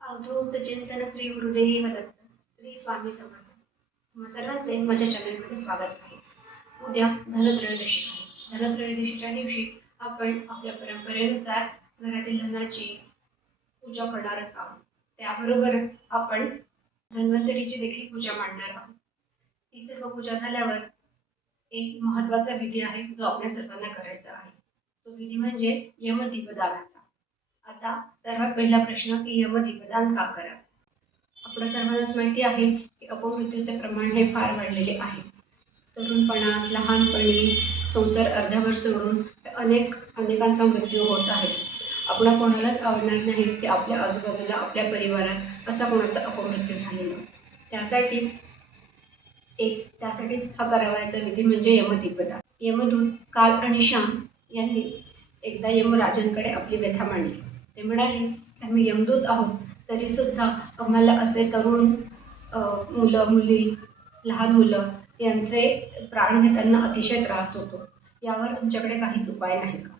अवधूत चिंतन श्री गुरुदेव दत्त श्री स्वामी समर्थ. तुम्हा सर्वांचे माझ्या चॅनलमध्ये स्वागत आहे. उद्या धनत्रयोदशी आहे. धनत्रयोदशीच्या दिवशी आपण आपल्या परंपरेनुसार घरातील धनाची पूजा करणारच आहोत. त्याबरोबरच आपण धन्वंतरीची देखील पूजा मांडणार आहोत. ही सर्व पूजा झाल्यावर एक महत्त्वाचा विधी आहे जो आपल्या सर्वांना करायचा आहे. तो विधी म्हणजे यमदीपदानाचा. आता सर्वात पहिला प्रश्न की यमदीपदान का करावे. आपल्या सर्वांनाच माहिती आहे की अपमृत्यूचे प्रमाण हे फार वाढलेले आहे. तरुणपणात लहानपणी संसार अर्ध्यावर सोडून अनेकांचा मृत्यू होत आहे. आपणा कोणालाच आवडणार नाही की आपल्या आजूबाजूला आपल्या परिवारात असा कोणाचा अपमृत्यू झालेला. त्यासाठीच हा करावयाचा विधी म्हणजे यमदीपदान. यमदूत काल आणि श्याम यांनी एकदा यमराजांकडे आपली व्यथा मांडली. ते म्हणाले की आम्ही यमदूत आहोत तरी सुद्धा आम्हाला असे तरुण मुलं मुली लहान मुलं यांचे प्राण घेताना अतिशय त्रास होतो. यावर तुमच्याकडे काहीच उपाय नाही का.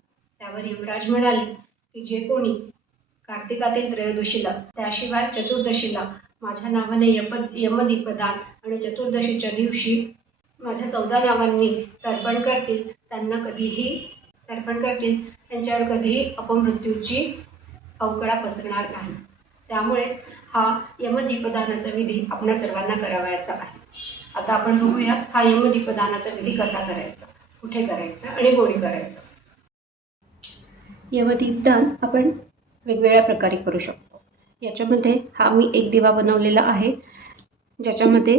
त्यावर यमराज म्हणाले की जे कोणी कार्तिकातील त्रयोदशीला त्याशिवाय चतुर्दशीला माझ्या नावाने यमदीपदान आणि चतुर्दशीच्या दिवशी माझ्या 14 नावांनी तर्पण करतील त्यांच्यावर कधीही अपमृत्यूची अवकळा पसरणार नाही. त्यामुळेच हा यमदीपदानाचा विधी आपल्या सर्वांना करावयाचा आहे. आता आपण बघूया हा यमदीपदानाचा विधी कसा करायचा, कुठे करायचा आणि कोणी करायचा. यमदीपदान आपण वेगवेगळ्या प्रकारे करू शकतो. याच्यामध्ये मी एक दिवा बनवलेला आहे ज्याच्यामध्ये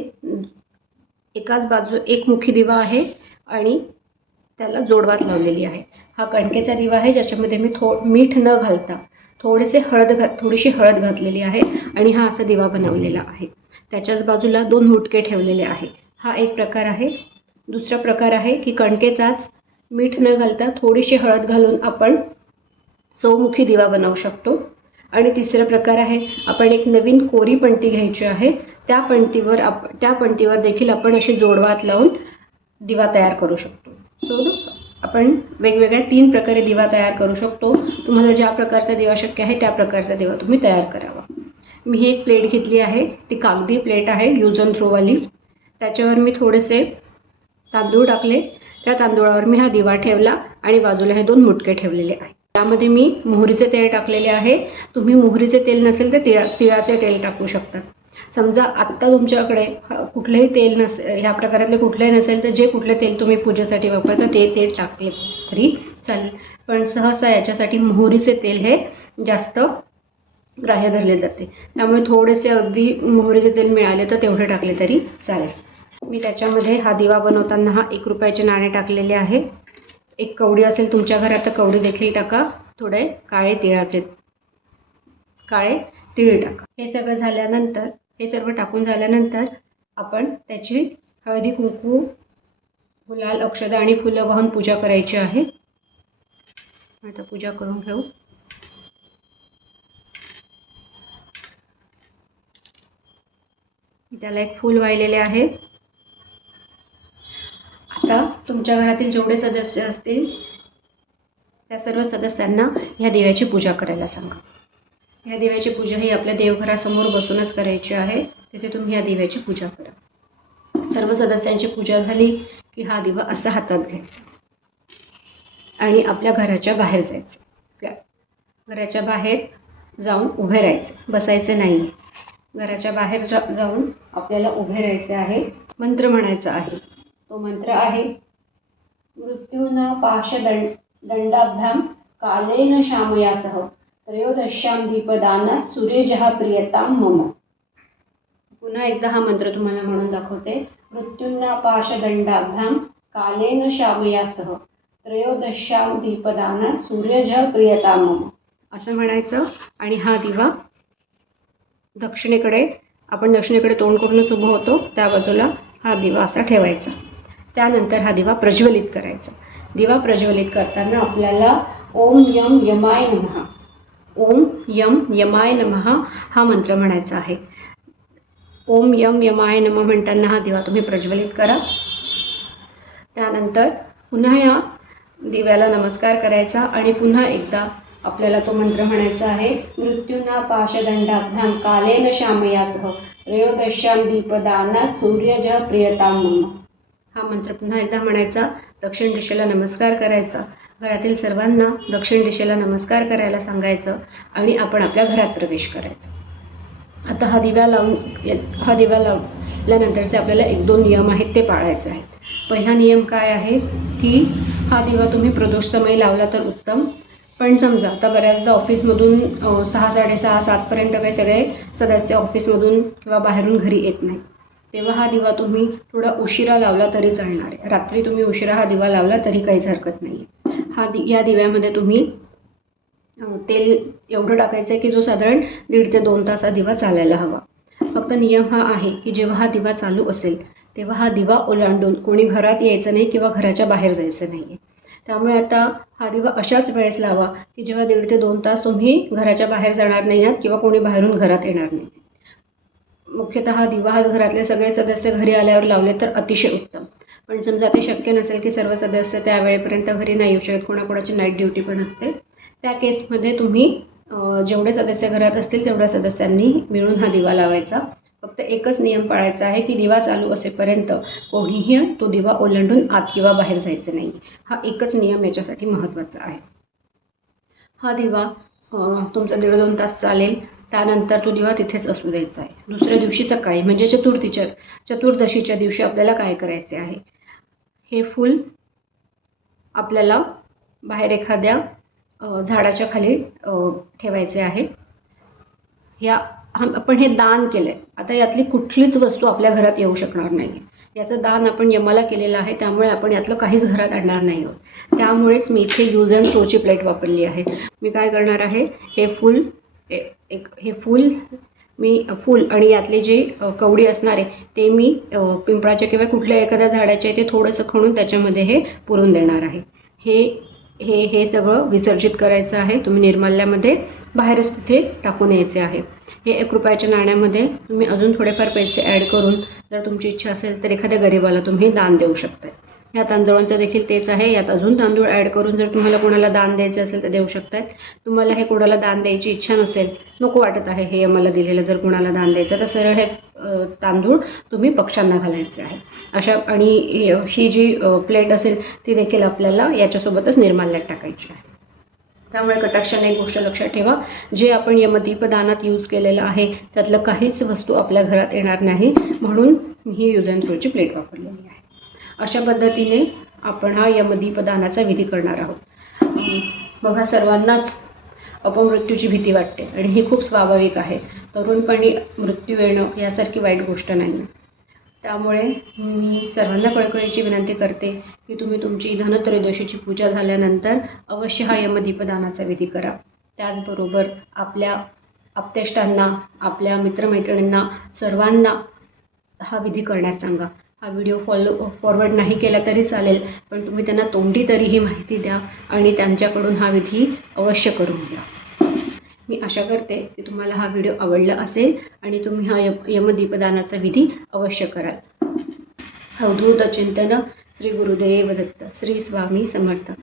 एकाच बाजू एकमुखी दिवा आहे आणि त्याला जोडवात लावलेली आहे. हा कणकेचा दिवा आहे ज्याच्यामध्ये मी मीठ न घालता थोडीशी हळद घातलेली आहे आणि हा असा दिवा बनवलेला आहे. त्याच्याच बाजूला 2 मुटके ठेवलेले आहे. हा एक प्रकार आहे. दुसरा प्रकार आहे की कणकेचाच मीठ न घालता थोडीशी हळद घालून आपण चौमुखी दिवा बनवू शकतो. आणि तिसरा प्रकार आहे आपण एक नवीन कोरी पणती घ्यायची आहे. त्या पणतीवर देखील आपण अशी जोडवात लावून दिवा तयार करू शकतो. आपण वेगवेगळ्या 3 प्रकारे दिवा तयार करू शकतो. तुम्हाला ज्या प्रकारचा दिवा शक्य आहे त्या प्रकारचा दिवा तुम्ही तयार करावा. मी ही एक प्लेट घेतली आहे. ती कागदी प्लेट आहे यूज अँड थ्रो वाली. त्याच्यावर मी थोडेसे तांदूळ टाकले. त्या तांदूळावर मी हा दिवा ठेवला आणि बाजूला हे 2 मुटके ठेवलेले आहेत. त्यामध्ये मी मोहरीचे तेल टाकलेले आहे. तुम्ही मोहरीचे तेल नसेल तर तिळाचे तेल टाकू शकता. समजा आत्ता तुमच्याकडे कुठलेही तेल ह्या प्रकारातले कुठलेही नसेल तर जे कुठले तेल तुम्ही पूजेसाठी वापरता ते तेल टाकले तरी चालेल. पण सहसा याच्यासाठी मोहरीचे तेल हे जास्त ग्राह्य धरले जाते. त्यामुळे थोडेसे अगदी मोहरीचे तेल मिळाले तर तेवढे टाकले तरी चालेल. मी त्याच्यामध्ये हा दिवा बनवताना 1 रुपयाचे नाणे टाकलेले आहे. एक कवडी असेल तुमच्या घरात तर कवडी देखील टाका. थोडे काळे तीळ टाका. हे सर्व टाकून झाल्यानंतर आपण त्याची हळदी कुंकू गुलाल अक्षदा आणि फुलं वाहून पूजा करायची आहे. आता पूजा करून घेऊ. त्याला एक फूल वाहिलेले आहे. आता तुमच्या घरातील जेवढे सदस्य असतील त्या सर्व सदस्यांना ह्या दिव्याची पूजा करायला सांगा. ह्या दिव्याची पूजा ही आपल्या देवघरासमोर बसूनच करायची आहे. तिथे तुम्ही ह्या दिव्याची पूजा करा. सर्व सदस्यांची पूजा झाली की हा दिवा असा हातात घ्यायचा आणि आपल्या घराच्या बाहेर जायचं. घराच्या बाहेर जाऊन उभे राहायचे, बसायचे नाही. घराच्या बाहेर जाऊन आपल्याला उभे राहायचे आहे. मंत्र म्हणायचा आहे. तो मंत्र आहे मृत्यूना पाशदंडाभ्याम कालेन शामयासह त्रयोदश्याम दीपदानात सूर्यजः प्रियतां मम. पुन्हा एकदा हा मंत्र तुम्हाला म्हणून दाखवते. मृत्यूना पाशदंडाभ्याम कालेन शामयासह त्रयोदश्याम दीपदानात सूर्यजः प्रियतां मम असं म्हणायचं. आणि हा दिवा दक्षिणेकडे तोंड करूनच उभं होतो त्या बाजूला हा दिवा असा ठेवायचा. त्यानंतर हा दिवा प्रज्वलित करायचा. दिवा प्रज्वलित करताना आपल्याला ओम यम यमाय नमः, ओम यम यमाय नमः हा मंत्र म्हणायचा आहे. ओम यम यमाय नमः म्हणताना हा दिवा तुम्ही प्रज्वलित करा. त्यानंतर पुन्हा या दिव्याला नमस्कार करायचा आणि पुन्हा एकदा आपल्याला तो मंत्र म्हणायचा आहे. मृत्यूना पाशदंडाभ्यां कालेन शामयासह रयोदश्याम दीपदानात सूर्यज प्रियताम मम. हा मंत्र पुन्हा एकदा म्हणायचा. दक्षिण दिशेला नमस्कार करायचा. घरातील सर्वांना दक्षिण दिशेला नमस्कार करायला सांगायचं आणि आपण आपल्या घरात प्रवेश करायचा. आता हा दिवा लावल्यानंतरचे आपल्याला 1-2 नियम आहेत ते पाळायचे आहेत. पहिला नियम काय आहे की हा दिवा तुम्ही प्रदोष समयी लावला तर उत्तम. पण समजा आता बऱ्याचदा ऑफिसमधून 6:30, 7पर्यंत काही सगळे सदस्य ऑफिसमधून किंवा बाहेरून घरी येत नाही, तेव्हा हा दिवा तुम्ही थोडा उशिरा लावला तरी चालणार आहे. रात्री तुम्ही उशिरा हा दिवा लावला तरी काहीच हरकत नाही आहे. या दिव्यामध्ये तुम्ही तेल एवढं टाकायचं आहे की जो साधारण 1.5 ते 2 तास हा दिवा चालायला हवा. फक्त नियम हा आहे की जेव्हा हा दिवा चालू असेल तेव्हा हा दिवा ओलांडून कोणी घरात यायचं नाही किंवा घराच्या बाहेर जायचं नाही आहे. त्यामुळे आता हा दिवा अशाच वेळेस लावा की जेव्हा 1.5 ते 2 तास तुम्ही घराच्या बाहेर जाणार नाही आहात किंवा कोणी बाहेरून घरात येणार नाही. मुख्यतः हा दिवा हा घरातले सगळे सदस्य घरी आल्यावर लावले तर अतिशय उत्तम. पण समजा ते शक्य नसेल की सर्व सदस्य त्या वेळेपर्यंत घरी नाही येऊ शकत, कोणाकोणाची नाईट ड्युटी पण असते, त्या केसमध्ये तुम्ही जेवढे सदस्य घरात असतील तेवढ्या सदस्यांनी मिळून हा दिवा लावायचा. फक्त एकच नियम पाळायचा आहे की दिवा चालू असेपर्यंत कोणीही तो दिवा ओलांडून आत किंवा बाहेर जायचं नाही. हा एकच नियम याच्यासाठी महत्त्वाचा आहे. हा दिवा तुमचा 1.5-2 तास चालेल. त्यानंतर तो दिवा तिथेच असू द्यायचा आहे. दुसऱ्या दिवशी सकाळी म्हणजे चतुर्दशीच्या दिवशी आपल्याला काय करायचे आहे, हे फूल आपल्याला बाहेर एखाद्या झाडाच्या खाली ठेवायचे आहे. आपण हे दान केलं आहे. आता यातली कुठलीच वस्तू आपल्या घरात येऊ शकणार नाही. याचं दान आपण यमाला केलेलं आहे, त्यामुळे आपण यातलं काहीच घरात आणणार नाही आहोत. त्यामुळेच मी इथे यूज अँड थ्रोची प्लेट वापरली आहे. मी काय करणार आहे, हे फूल आणि यातले जे कवडी असणार आहे ते मी पिंपळाच्या किंवा कुठल्या एखाद्या झाडाच्या ते थोडंसं खणून त्याच्यामध्ये हे पुरून देणार आहे. हे सगळं विसर्जित करायचं आहे. तुम्ही निर्माल्यामध्ये बाहेरच तिथे टाकून यायचे आहे. हे 1 रुपयाच्या नाण्यामध्ये तुम्ही अजून थोडेफार पैसे ॲड करून जर तुमची इच्छा असेल तर एखाद्या गरीबाला तुम्ही दान देऊ शकता. ह्या तांदूळांचं देखील तेच आहे. यात अजून तांदूळ ॲड करून जर तुम्हाला कोणाला दान द्यायचे असेल तर देऊ शकताय. तुम्हाला हे कोणाला दान द्यायची इच्छा नसेल, नको वाटत आहे हे मला दिलेलं जर कोणाला दान द्यायचं, तर सरळ हे तांदूळ तुम्ही पक्ष्यांना घालायचे आहे. आणि ही जी प्लेट असेल ती देखील आपल्याला याच्यासोबतच निर्माल्यात टाकायची आहे. त्यामुळे कटाक्षाने एक गोष्ट लक्षात ठेवा, जे आपण यमदीपदानात यूज केलेलं आहे त्यातलं काहीच वस्तू आपल्या घरात येणार नाही, म्हणून ही यूज अँड थ्रोची प्लेट वापरलेली आहे. अशा पद्धतीने आपण हा यमदीपदानाचा विधी करणार आहोत. बघा, सर्वांनाच अपमृत्यूची भीती वाटते आणि ही खूप स्वाभाविक आहे. तरुणपणी मृत्यू येणं यासारखी वाईट गोष्ट नाही. त्यामुळे मी सर्वांना कळकळीची विनंती करते की तुम्ही तुमची धनत्रयोदशीची पूजा झाल्यानंतर अवश्य हा यमदीपदानाचा विधी करा. त्याचबरोबर आपल्या आप्तेष्टांना, आपल्या मित्रमैत्रिणींना, सर्वांना हा विधी करण्यास सांगा. हा व्हिडिओ फॉरवर्ड नाही केला तरी चालेल, पण तुम्ही त्यांना तोंडी तरी ही माहिती द्या आणि त्यांच्याकडून हा विधी अवश्य करून घ्या. मी आशा करते की तुम्हाला हा व्हिडिओ आवडला असेल आणि तुम्ही हा यमदीपदानाचा विधी अवश्य कराल. अवधूत चिंतन. श्री गुरुदेव दत्त. श्री स्वामी समर्थ.